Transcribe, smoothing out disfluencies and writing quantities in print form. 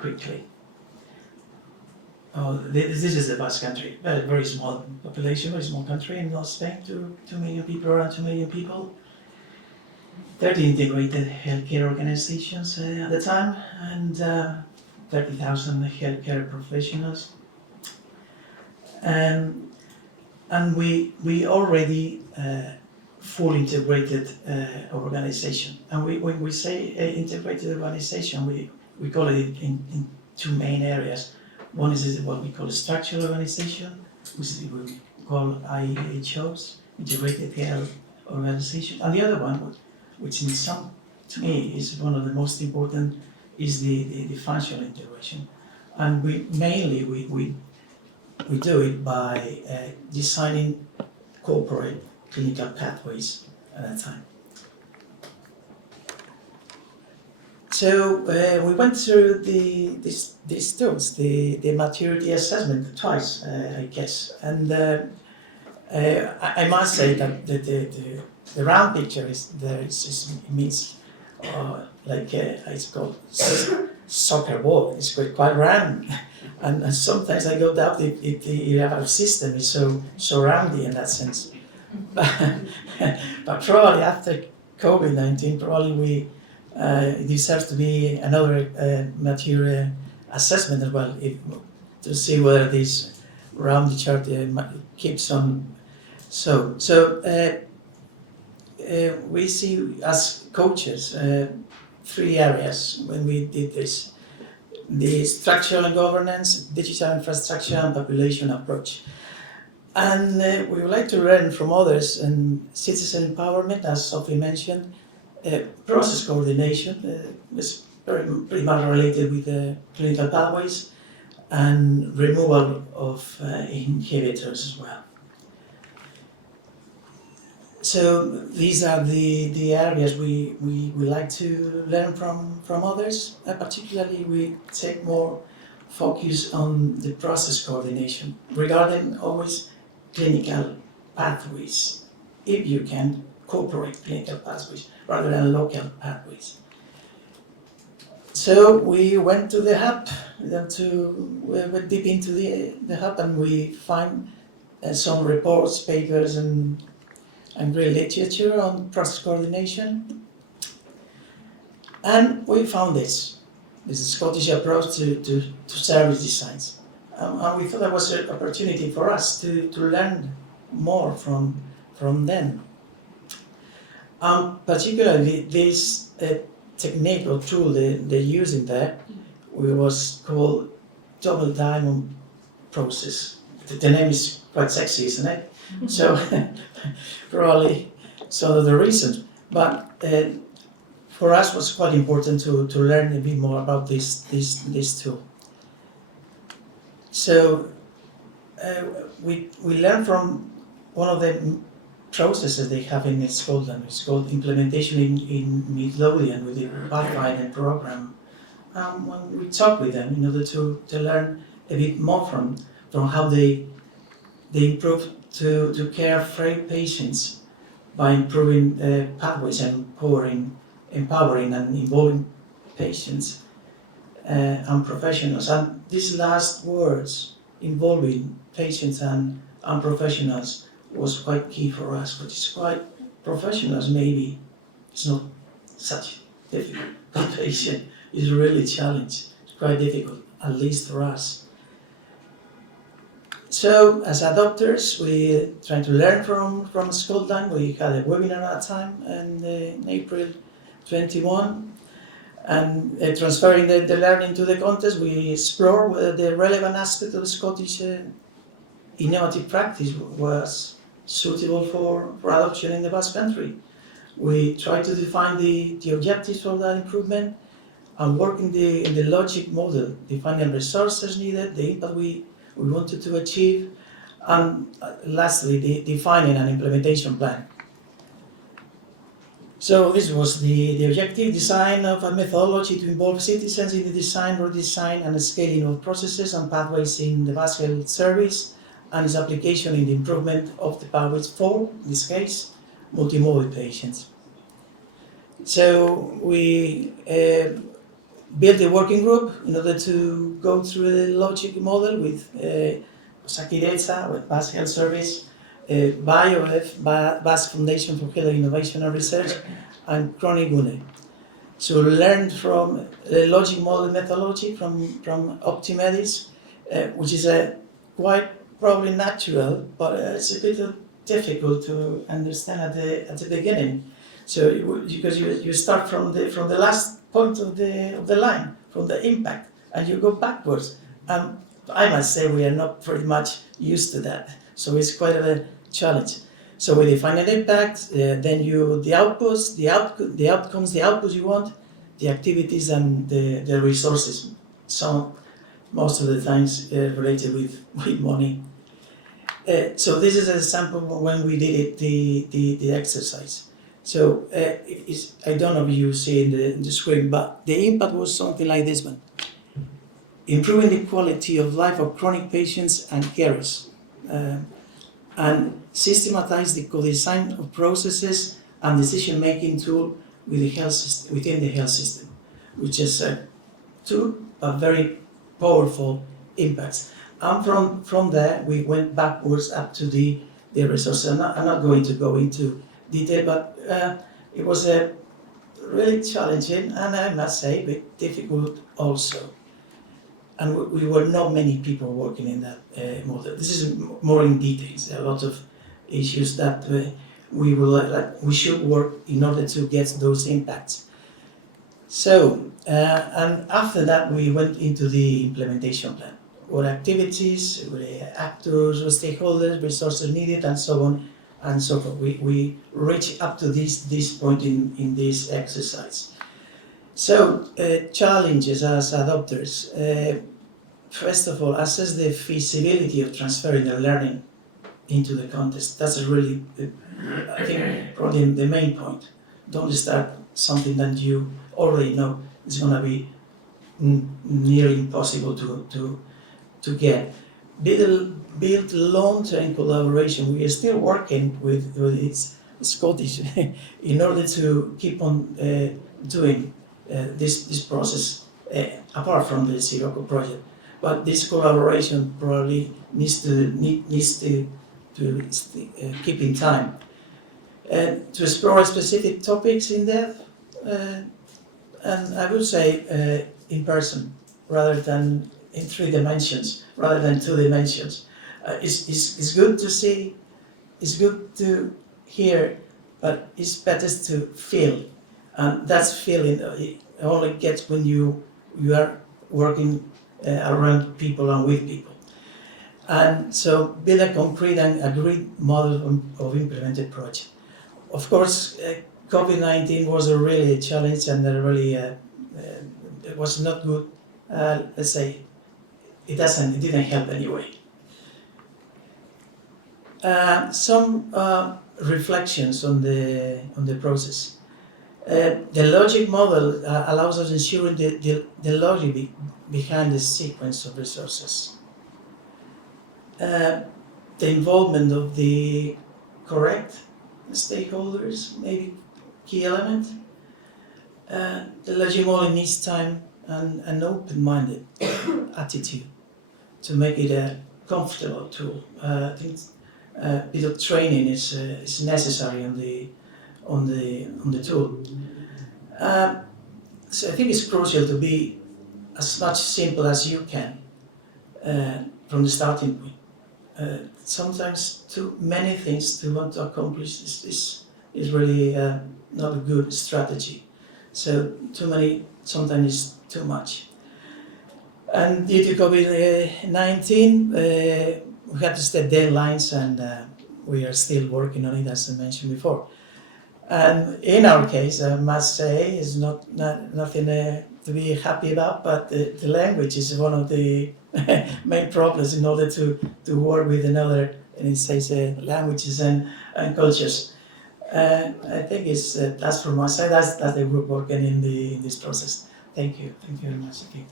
quite quickly. This is the Basque country, very, very small population, very small country in North Spain, 2 million people, around 2 million people. 30 integrated healthcare organizations at the time, and 30,000 healthcare professionals. And we already full integrated organization. And when we say integrated organization, we call it in two main areas. One is what we call a structural organization, which we call IHOs, integrated health organization. And the other one, which to me is one of the most important, is the functional integration. And we do it by designing corporate clinical pathways at that time. So we went through these tools, the maturity assessment twice, I guess, and I must say that the round picture means like it's called soccer ball. It's quite round, and sometimes I go doubt if our system is so roundy in that sense. But probably after COVID-19, probably it deserves to be another material assessment as well, to see whether this round chart keeps on. So we see as coaches 3 areas when we did this: the structural and governance, digital infrastructure, and population approach. And we would like to learn from others, and citizen empowerment, as Sophie mentioned, process coordination is pretty much related with clinical pathways, and removal of inhibitors as well. So these are the areas we like to learn from others. Particularly, we take more focus on the process coordination regarding always clinical pathways, if you can incorporate clinical pathways rather than local pathways. So we went to the hub, we went deep into the hub, and we find some reports, papers, and great literature on process coordination. And we found this Scottish approach to service designs. And we thought that was an opportunity for us to learn more from them. Particularly this technique or tool they're using there, was called double diamond process. The name is quite sexy, isn't it? So probably some of the reasons. But for us, it was quite important to learn a bit more about this tool. So we learned from one of the processes they have in Scotland. It's called implementation in Midlothian with the Pathfinder program. When we talk with them in order to learn a bit more from how they improve to care for patients by improving pathways and empowering and involving patients and professionals. And these last words, involving patients and professionals, was quite key for us, which is quite professionals maybe. It's not such difficult, but patient is really challenged. It's quite difficult, at least for us. So as doctors, we trying to learn from Scotland. We had a webinar at that time in April 21, and transferring the learning to the context, we explore whether the relevant aspect of Scottish innovative practice was suitable for adoption in the Basque country. We try to define the objectives of that improvement and work in the logic model, defining resources needed, the impact we wanted to achieve, and lastly, defining an implementation plan. So this was the objective: design of a methodology to involve citizens in the design, redesign, and scaling of processes and pathways in the Basque Health Service, and its application in the improvement of the pathways for, in this case, multimodal patients. So we built a working group in order to go through the logic model with Osakidetza, with Basque Health Service, BioF, Basque Foundation for Health Innovation and Research, and Chronic Gune. So learn from the logic model methodology from Optimedis, which is a quite probably natural, but it's a bit difficult to understand at the beginning. So because you start from the last point of the line, from the impact, and you go backwards. I must say we are not pretty much used to that, so it's quite a challenge. So we define an impact, then the outputs, the outcomes, the outputs you want, the activities and the resources. So most of the times related with money. So this is a sample when we did it, the exercise. So I don't know if you see in the screen, but the impact was something like this one. Improving the quality of life of chronic patients and carers. And systematize the co-design of processes and decision-making tool with within the health system, which is two very powerful impacts. And from there, we went backwards up to the resources. I'm not going to go into detail, but it was really challenging, and I must say, a bit difficult also. And we were not many people working in that model. This is more in details. There are a lot of issues that we should work in order to get those impacts. So, and after that, we went into the implementation plan. What activities, what actors, what stakeholders, resources needed, and so on and so forth. We reached up to this point in this exercise. So, challenges as adopters. First of all, assess the feasibility of transferring the learning into the context. That's really, I think, probably the main point. Don't start something that you already know is going to be nearly impossible to get. Build long-term collaboration. We are still working with its Scottish in order to keep on doing this process apart from the Sirocco project. But this collaboration probably needs to keep in time. To explore specific topics in depth, and I would say in person rather than in 3 dimensions, rather than 2 dimensions. It's good to see, it's good to hear, but it's better to feel. And that's feeling it only gets when you are working around people and with people. And so build a concrete and agreed model of implemented project. Of course, COVID-19 was really a challenge, and it was not good. Let's say it didn't help anyway. Some reflections on the process. The logic model allows us ensuring the logic behind the sequence of resources. The involvement of the correct stakeholders, maybe key element. The logic model needs time and an open-minded attitude to make it a comfortable tool. I think a bit of training is necessary on the tool. So I think it's crucial to be as much simple as you can from the starting point. Sometimes too many things to want to accomplish is really not a good strategy. So too many sometimes is too much. And due to COVID-19, we had to set deadlines, and we are still working on it, as I mentioned before. And in our case, I must say, it's nothing to be happy about, but the language is one of the main problems in order to work with another, and it says languages and cultures. I think that's from my side. That's the group working in this process. Thank you very much. Okay.